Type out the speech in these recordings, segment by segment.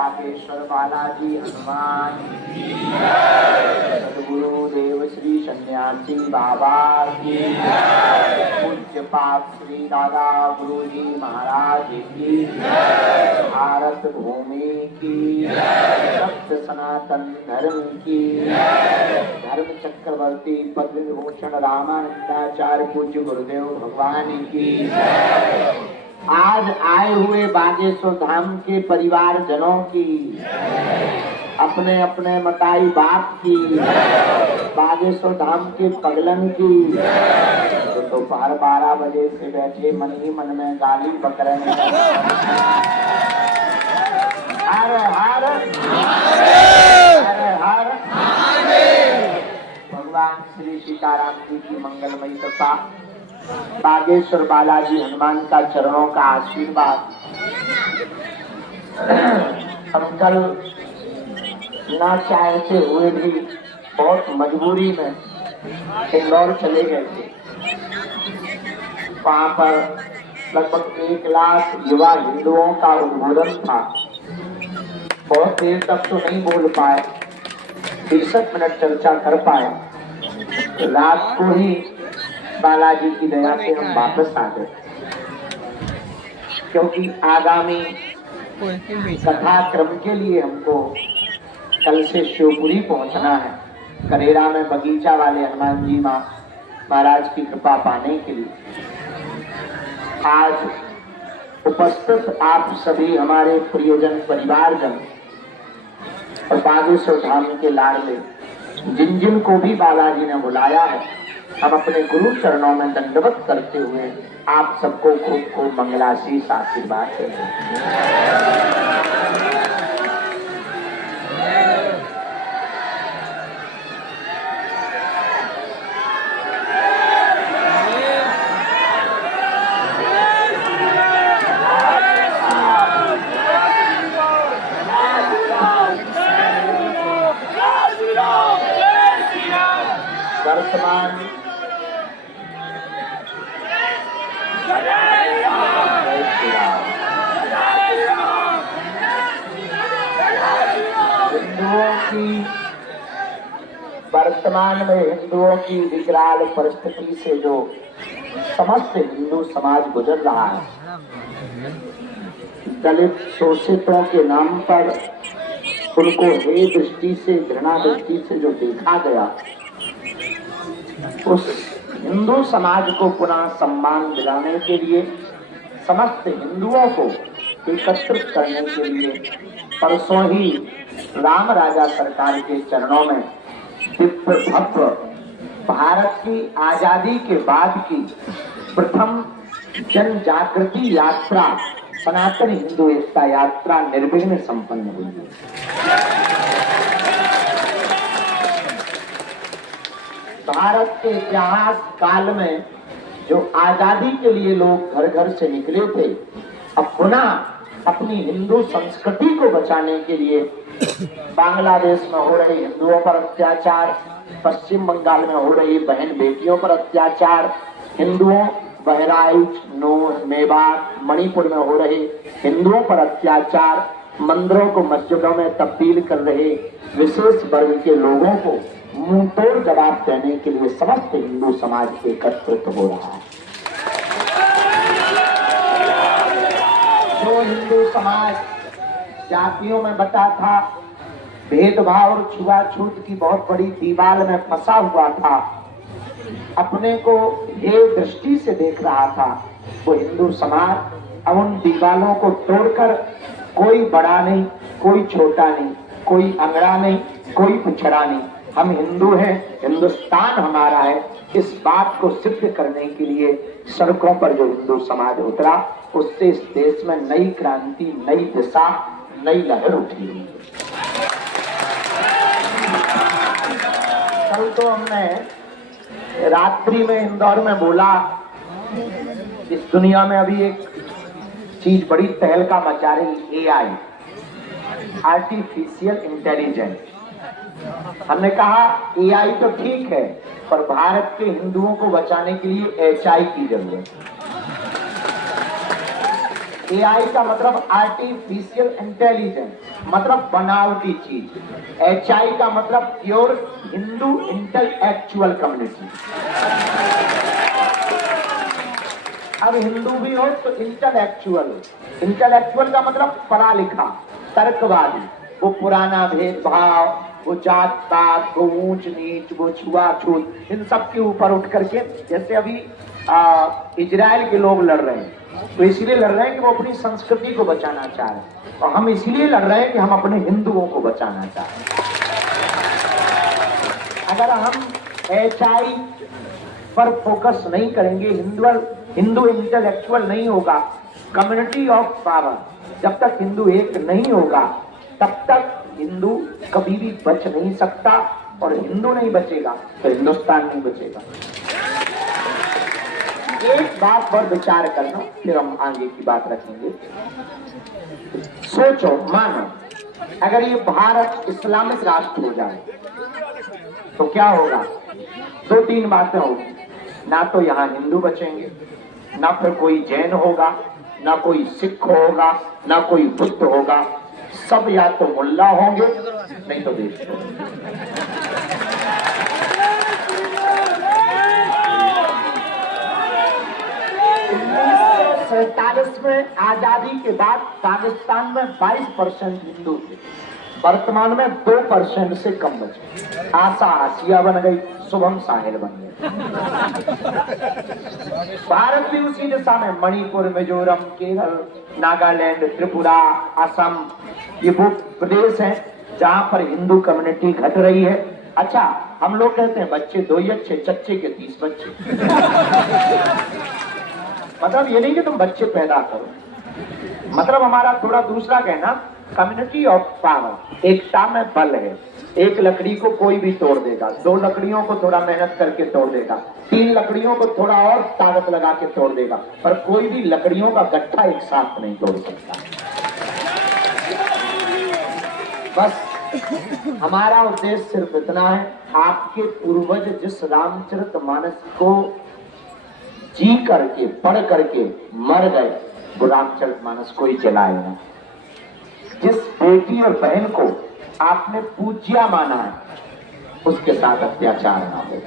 बागेश्वर बालाजी हनुमान सदगुरुदेव श्री सन्यासी बाबा की पूज्य पाप श्री दादा गुरुजी महाराज की भारत भूमि की सत्य सनातन धर्म की धर्म चक्रवर्ती पद्म विभूषण रामानंदाचार्य पूज्य गुरुदेव भगवान की आज आए हुए बागेश्वर धाम के परिवार जनों की अपने अपने मताई बाप की बागेश्वर धाम के पगलन की तो दोपहर 12 बजे से बैठे मन ही मन में गाली बक रहे हैं। हर हर हर हर भगवान श्री सीताराम जी की मंगलमयी कृपा बागेश्वर बालाजी हनुमान का चरणों का आशीर्वाद। हम कल ना चाहते हुए भी बहुत मजबूरी में इंदौर चले गए थे। वहां पर लगभग 1 लाख युवा हिंदुओं का उद्बोधन था। बहुत देर तक तो नहीं बोल पाए, 30 मिनट चर्चा कर पाए। रात को ही बालाजी की दया से हम वापस आ गए, क्योंकि आगामी कथा क्रम के लिए हमको कल से शिवपुरी पहुंचना है, करेरा में बगीचा वाले हनुमान जी महाराज की कृपा पाने के लिए। आज उपस्थित आप सभी हमारे प्रियजन परिवारजन और बागेश्वर धाम के लाडले जिन जिन को भी बालाजी ने बुलाया है, हम अपने गुरु चरणों में दंडवत करते हुए आप सबको खूब खूब मंगलाशीष आशीर्वाद देते हैं। वर्तमान में हिंदुओं की विकराल परिस्थिति से जो समस्त हिंदू समाज गुजर रहा है, दलित शोषितों के नाम पर उनको हे दृष्टि से घृणा दृष्टि से जो देखा गया, उस हिंदू समाज को पुनः सम्मान दिलाने के लिए, समस्त हिंदुओं को एकत्रित करने के लिए परसों ही राम राजा सरकार के चरणों में दिव्य भव्य भारत की आजादी के बाद की प्रथम जन जागृति यात्रा सनातन हिंदू एकता यात्रा निर्विघ्न संपन्न हुई। भारत के इतिहास काल में जो आजादी के लिए लोग घर घर से निकले थे, अब पुनः अपनी हिंदू संस्कृति को बचाने के लिए बांग्लादेश में हो रहे हिंदुओं पर अत्याचार, पश्चिम बंगाल में हो रही बहन बेटियों पर अत्याचार, हिंदुओं बहराइच, नूर, मेवाड़, मणिपुर में हो रहे हिंदुओं पर अत्याचार, मंदिरों को मस्जिदों में तब्दील कर रहे विशेष वर्ग के लोगों को मुंहतोड़ जवाब देने के लिए समस्त हिंदू समाज एकत्रित हो रहा है। जो हिंदू समाज जातियों में बटा था, भेदभाव और छुआछूत की बहुत बड़ी दीवार में फंसा हुआ था, अपने को हे दृष्टि से देख रहा था, वो हिंदू समाज अब उन दीवारों को तोड़कर कोई बड़ा नहीं, कोई छोटा नहीं, कोई अंगड़ा नहीं, कोई पिछड़ा नहीं, हम हिंदू हैं, हिंदुस्तान हमारा है, इस बात को सिद्ध करने के लिए सड़कों पर जो हिंदू समाज उतरा, उससे इस देश में नई क्रांति, नई दिशा, नई लहर उठी। कल तो हमने रात्रि में इंदौर में बोला, इस दुनिया में अभी एक चीज बड़ी तहलका मचा रही, एआई, आर्टिफिशियल इंटेलिजेंस। हमने कहा एआई तो ठीक है, पर भारत के हिंदुओं को बचाने के लिए एचआई की जरूरत है। AI का मतलब आर्टिफिशियल इंटेलिजेंस, मतलब बनावटी चीज। HI का मतलब प्योर हिंदू इंटेलेक्चुअल कम्युनिटी। अब हिंदू भी हो तो इंटेलेक्चुअल हो। इंटेलेक्चुअल का मतलब पढ़ा लिखा, तर्कवादी। वो पुराना भेदभाव, वो जात पात, वो ऊंच नीच, वो छुआछूत, इन सब के ऊपर उठ करके, जैसे अभी इजराइल के लोग लड़ रहे हैं, तो इसलिए लड़ रहे हैं कि वो अपनी संस्कृति को बचाना चाह रहे हैं, और हम इसलिए लड़ रहे हैं कि हम अपने हिंदुओं को बचाना चाह रहे हैं। अगर हम HI पर फोकस नहीं करेंगे, हिंदू इंटेलेक्चुअल नहीं होगा, कम्युनिटी ऑफ पावर, जब तक हिंदू एक नहीं होगा तब तक हिंदू कभी भी बच नहीं सकता, और हिंदू नहीं बचेगा तो हिंदुस्तान नहीं बचेगा। एक बात पर विचार करना, फिर हम आगे की बात रखेंगे। सोचो, मानो अगर ये भारत इस्लामिक राष्ट्र हो जाए तो क्या होगा? दो तीन बातें होगी। ना तो यहाँ हिंदू बचेंगे, ना फिर कोई जैन होगा, ना कोई सिख होगा, ना कोई बुद्ध होगा, सब या तो मुल्ला होंगे नहीं तो देश होंगे। 1947 में आजादी के बाद पाकिस्तान में 22% हिंदू थे, वर्तमान में 2% से कम बचे। आशा आसिया बन गई, शुभम साहिल बन गए। भारत भी उसी दिशा में, मणिपुर, मिजोरम, केरल, नागालैंड, त्रिपुरा, असम, ये वो प्रदेश हैं जहां पर हिंदू कम्युनिटी घट रही है। अच्छा, हम लोग कहते हैं बच्चे 2 ही अच्छे, चच्चे के 30 बच्चे। मतलब ये नहीं कि तुम बच्चे पैदा करो, मतलब हमारा थोड़ा दूसरा कहना, कम्युनिटी ऑफ पावर, एकता में बल है। एक लकड़ी को कोई भी तोड़ देगा, 2 लकड़ियों को थोड़ा मेहनत करके तोड़ देगा, 3 लकड़ियों को थोड़ा और ताकत लगा के तोड़ देगा, पर कोई भी लकड़ियों का गट्ठा एक साथ नहीं तोड़ सकता। बस हमारा उद्देश्य सिर्फ इतना है, आपके पूर्वज जिस रामचरितमानस को जी करके, पढ़ करके मर गए, वो रामचरितमानस को ही जलाएगा। जिस बेटी और बहन को आपने पूज्या माना है, उसके साथ अत्याचार ना हो,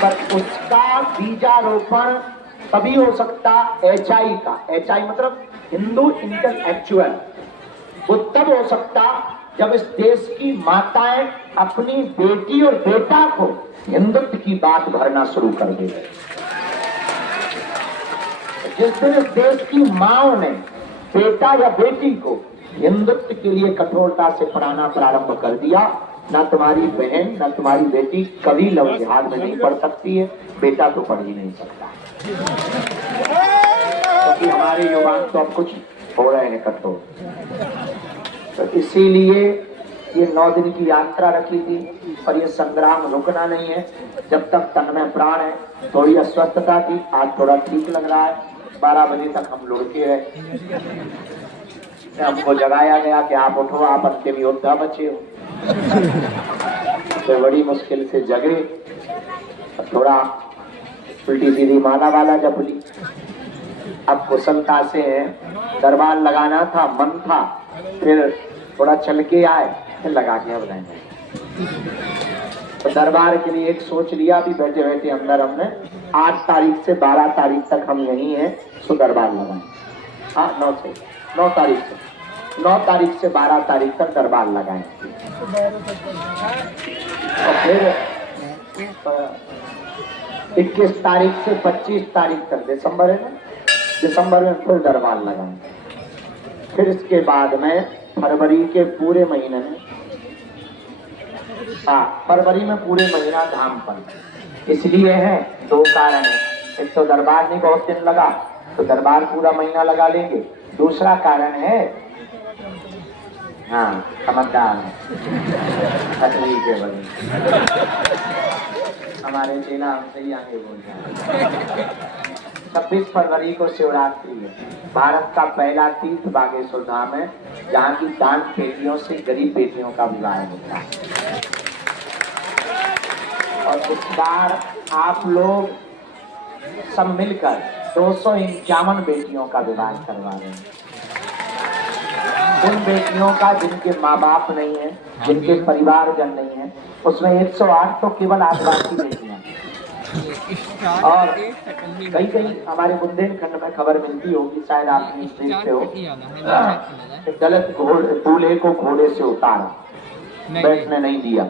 पर उसका बीजारोपण तभी हो सकता HI का। HI मतलब हिंदू इंटेलेक्चुअल, वो तब हो सकता जब इस देश की माताएं अपनी बेटी और बेटा को हिंदुत्व की बात भरना शुरू कर दे। जिस दिन इस देश की माओ ने बेटा या बेटी को हिंदुत्व के लिए कठोरता से पढ़ाना प्रारंभ कर दिया, ना तुम्हारी बहन ना तुम्हारी बेटी कभी लव जिहाद में नहीं पढ़ सकती है, बेटा तो पढ़ ही नहीं सकता, क्योंकि हमारे युवा तो अब कुछ हो रहे हैं कठोर। तो इसीलिए ये 9 दिन की यात्रा रखी थी, और ये संग्राम रुकना नहीं है जब तक तन में प्राण है। थोड़ी अस्वस्थता थी, आज थोड़ा ठीक लग रहा है। 12 बजे तक हम लुढ़के रहे, हमको जगाया गया कि आप उठो, आप अंतिम योद्धा बचे हो। तो बड़ी मुश्किल से जगे, थोड़ा उल्टी सीधी माला वाला जप ली। अब कुशलता से दरबार लगाना था, मन था, फिर थोड़ा चल के आए, फिर लगा के अब रहेंगे। तो दरबार के लिए एक सोच लिया, भी बैठे बैठे अंदर हमने 8 तारीख से 12 तारीख तक हम यहीं हैं, सो दरबार लगाए। हाँ, 9 तारीख से 12 तारीख तक दरबार लगाए। और फिर 21 तारीख से 25 तारीख तक, दिसंबर है ना, दिसंबर में फिर दरबार लगाए। फिर इसके बाद में फरवरी के पूरे महीने में, फरवरी में पूरे महीना धाम पर। इसलिए है 2 कारण है, एक तो दरबार नहीं बहुत दिन लगा, तो दरबार पूरा महीना लगा लेंगे। दूसरा कारण है, हाँ समझदार है, के बने हमारे चेला हमसे ही आगे बोल रहे। 26 फरवरी को शिवरात्रि है। भारत का पहला तीर्थ बागेश्वर धाम है, जहाँ की दान पेटियों से गरीब बेटियों का विवाह होता है। और इस बार आप लोग सब मिलकर 251 बेटियों का विवाह करवा रहे हैं। उन बेटियों का जिनके माँ बाप नहीं है, जिनके परिवारजन नहीं है, उसमें 108 तो केवल आदिवासी बेटियां। और कई कई हमारे बुंदेलखंड में खबर मिलती होगी, शायद आप न्यूज़ देखते हो, गलत दूल्हे को घोड़े से उतारा, बैठने नहीं दिया।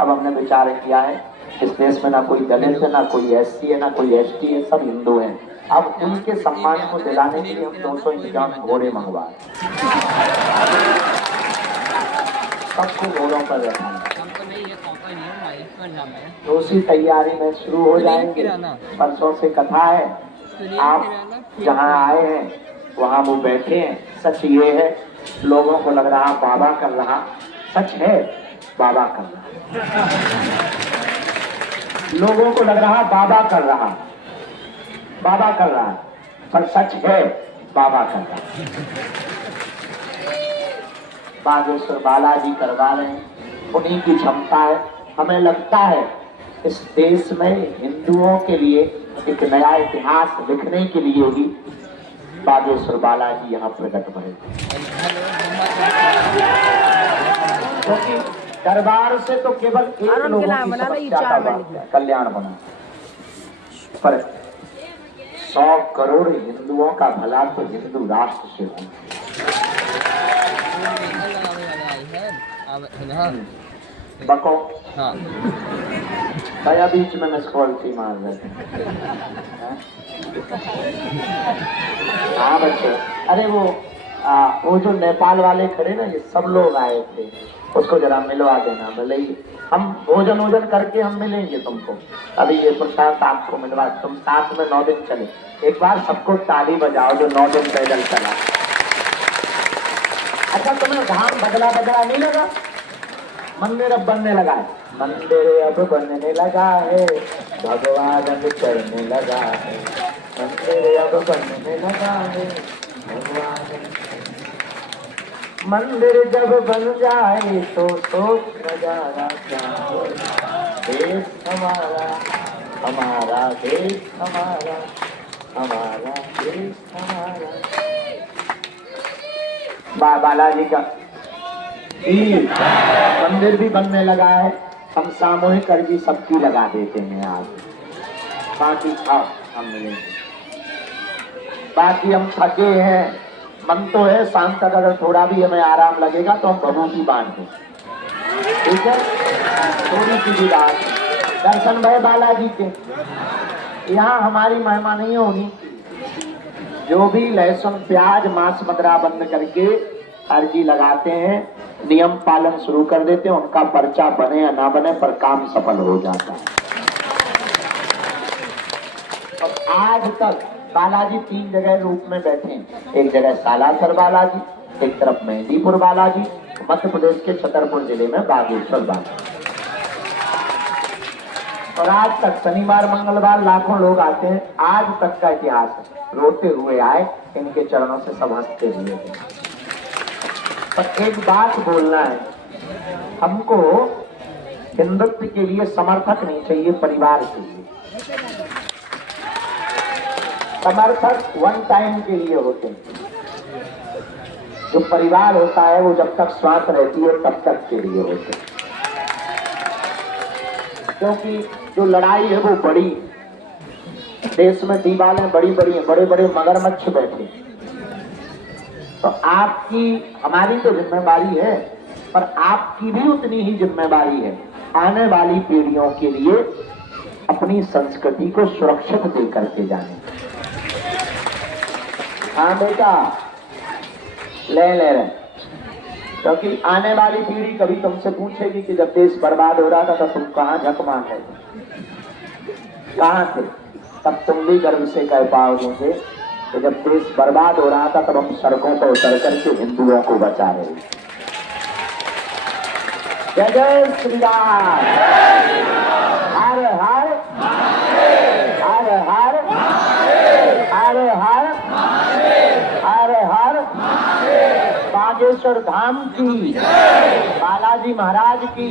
अब हमने विचार किया है, इस देश में ना कोई दलित है, ना कोई एससी है, ना कोई एसटी है, सब हिंदू हैं। अब उनके सम्मान को दिलाने के लिए हम 251 घोड़े मंगवाए, सबको घोड़ों पर बैठाएंगे। तो उसी तैयारी में शुरू हो जाएंगे। परसों से कथा है, आप जहाँ आए हैं वहाँ वो बैठे हैं। सच ये है, लोगों को लग रहा बाबा कर रहा, सच है बाबा कर रहा। लोगों को लग रहा बाबा कर रहा, बाबा कर रहा, पर सच है बाबा कर रहा। बागेश्वर बालाजी करवा रहे हैं, उन्हीं की क्षमता है। हमें लगता है इस देश में हिंदुओं के लिए एक नया इतिहास लिखने के लिए ही बागेश्वर बालाजी यहाँ प्रकट भरे, क्योंकि दरबार से तो केवल एक लोगों की समस्या का बात है, कल्याण होना, पर 100 करोड़ हिंदुओं का भला तो हिंदू राष्ट्र से हो। बको दया बीच में मिस कॉल थी मार रहे थे। हाँ बच्चे, अरे वो जो नेपाल वाले खड़े ना, ये सब लोग आए थे, उसको जरा मिलवा देना। भले ही हम भोजन करके हम मिलेंगे तुमको, अभी ये प्रसाद आपको मिलवा, तुम साथ में 9 दिन चले। एक बार सबको ताली बजाओ जो 9 दिन पैदल चला। अच्छा, तुम्हें धाम बदला नहीं लगा? मंदिर अब बनने लगा है, मंदिर अब बनने लगा है, भगवान अब चढ़ने लगा है, मंदिर अब बनने लगा है, भगवान। मंदिर जब बन जाए तो सोच नजारा क्या हो, देश हमारा, हमारा देश हमारा, हमारा देश हमारा। बालाजी का मंदिर भी बनने लगा है। हम सामूहिक अर्जी सबकी लगा देते हैं आज, बाकी हम मिलेंगे। बाकी हम थके हैं, मन तो है शाम तक, अगर थोड़ा भी हमें आराम लगेगा तो हम भभूति बांध दें, ठीक है? थोड़ी सी भी बात, दर्शन भय बालाजी के। यहाँ हमारी महिमा नहीं होनी, जो भी लहसुन प्याज मांस मदिरा बंद करके अर्जी लगाते हैं, नियम पालन शुरू कर देते हैं, उनका पर्चा बने या ना बने पर काम सफल हो जाता है। और आज तक बालाजी 3 जगह रूप में बैठे हैं, एक जगह सालासर बालाजी, एक तरफ मेहंदीपुर बालाजी, मध्य प्रदेश के छतरपुर जिले में बागेश्वर बालाजी। और आज तक शनिवार मंगलवार लाखों लोग आते हैं, आज तक का इतिहास है। रोते हुए आए, इनके चरणों से सब हंसते हुए गए। पर एक बात बोलना है, हमको हिंदुत्व के लिए समर्थक नहीं चाहिए, परिवार चाहिए। समर्थक वन टाइम के लिए होते हैं, जो परिवार होता है वो जब तक श्वास रहती है तब तक के लिए होते हैं। क्योंकि जो लड़ाई है वो बड़ी, देश में दीवारें बड़ी बड़ी हैं, बड़े बड़े मगरमच्छ बैठे, तो आपकी हमारी तो जिम्मेदारी है, पर आपकी भी उतनी ही जिम्मेदारी है आने वाली पीढ़ियों के लिए अपनी संस्कृति को सुरक्षित दे करके जाने। हाँ बेटा, ले रहे, क्योंकि आने वाली पीढ़ी कभी तुमसे पूछेगी कि जब देश बर्बाद हो रहा था तब तुम कहाँ झक मारे थे, कहाँ थे, तब तुम भी गर्व से कह पाओगे कि जब देश बर्बाद हो रहा था तब हम सड़कों पर उतर करके हिंदुओं को बचा रहे। जय जय श्री राम, हर हर हर हर हर हर हर हर बागेश्वर धाम की, बालाजी महाराज की।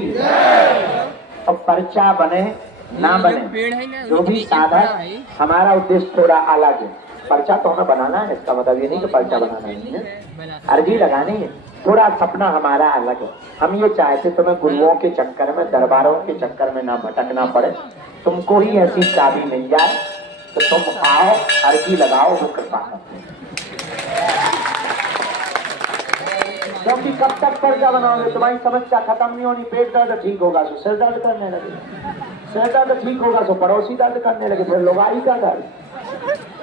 और पर्चा बने ना बने। जो भी साधन, हमारा उद्देश्य थोड़ा अलग है। पर्चा तो हमें बनाना है, इसका मतलब ये नहीं कि पर्चा बनाना नहीं है, अर्जी लगानी है। थोड़ा सपना हमारा अलग है। हम ये चाहते तुम्हें गुरुओं के चक्कर में, दरबारों के चक्कर में ना भटकना पड़े। तुमको ही ऐसी चाबी मिल जाए तो तुम आओ, अर्जी लगाओ, वो कृपा करते। क्योंकि कब तक पर्चा बनाओगे? तुम्हारी समस्या खत्म नहीं होनी। पेट दर्द ठीक होगा तो सिर दर्द करने लगे, सिर दर्द ठीक होगा तो पड़ोसी दर्द करने लगे, फिर लोगाई का दर्द।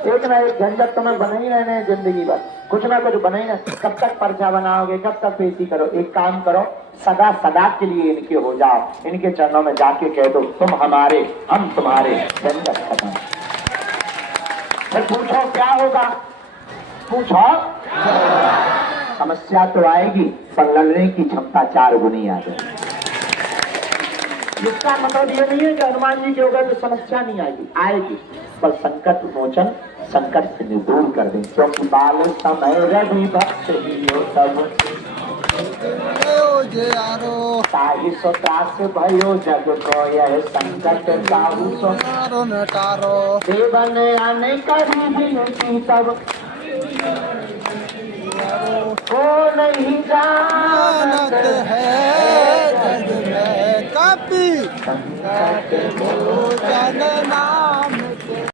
एक ना एक झंझट तुम्हें बना ही रहने जिंदगी भर, कुछ ना कुछ बना ही ना। कब तक पर्चा बनाओगे, कब तक पेशी करो? एक काम करो, सदा सदा के लिए इनके हो जाओ, इनके चरणों में जाके कह दो तुम हमारे, हम तुम्हारे, झंझट खत्म। फिर पूछो क्या होगा? पूछो, समस्या तो आएगी पर लड़ने की क्षमता 4 गुनी आ जाएगी। इसका मतलब ये नहीं है कि हनुमान जी के होगा तो समस्या नहीं आएगी, आएगी, पर संकट मोचन, संकट से दूर कर दें। क्योंकि बाल समय रवि भक्त ही हो सब, ताहि सो त्रास भयो जग को, यह संकट ताहु सो नटारो, देवन आने कभी भी तब को नहीं जानत है जग में कभी संकट मोचन।